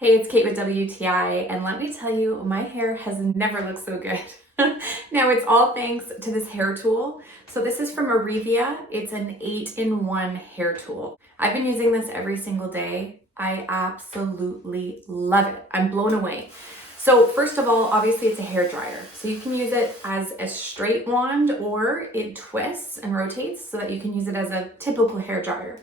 Hey, it's Kate with WTI, and let me tell you, my hair has never looked so good. Now, it's all thanks to this hair tool. So this is from Oryvia. It's an 8-in-1 hair tool. I've been using this every single day. I absolutely love it. I'm blown away. So first of all, obviously it's a hair dryer. So you can use it as a straight wand or it twists and rotates so that you can use it as a typical hair dryer.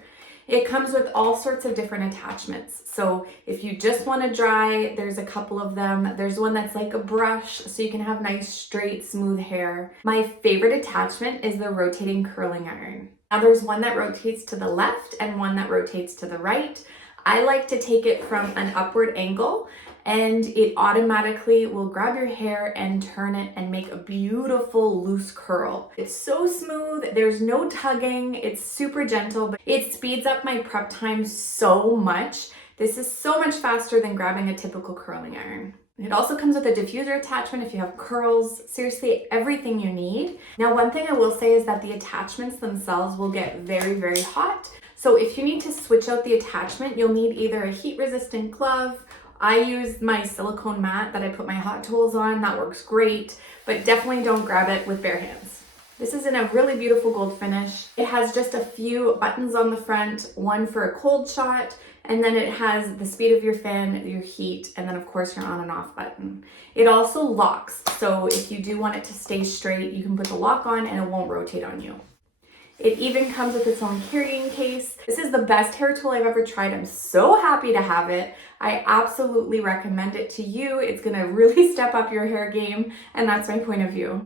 It comes with all sorts of different attachments. So if you just want to dry, there's a couple of them. There's one that's like a brush, so you can have nice, straight, smooth hair. My favorite attachment is the rotating curling iron. Now there's one that rotates to the left and one that rotates to the right. I like to take it from an upward angle, and it automatically will grab your hair and turn it and make a beautiful loose curl. It's so smooth, there's no tugging, it's super gentle, but it speeds up my prep time so much. This is so much faster than grabbing a typical curling iron. It also comes with a diffuser attachment if you have curls, seriously everything you need. Now, one thing I will say is that the attachments themselves will get very, very hot. So if you need to switch out the attachment, you'll need either a heat-resistant glove. I use my silicone mat that I put my hot tools on. That works great, but definitely don't grab it with bare hands. This is in a really beautiful gold finish. It has just a few buttons on the front, one for a cold shot, and then it has the speed of your fan, your heat, and then of course your on and off button. It also locks, so if you do want it to stay straight, you can put the lock on and it won't rotate on you. It even comes with its own carrying case. This is the best hair tool I've ever tried. I'm so happy to have it. I absolutely recommend it to you. It's gonna really step up your hair game, and that's my point of view.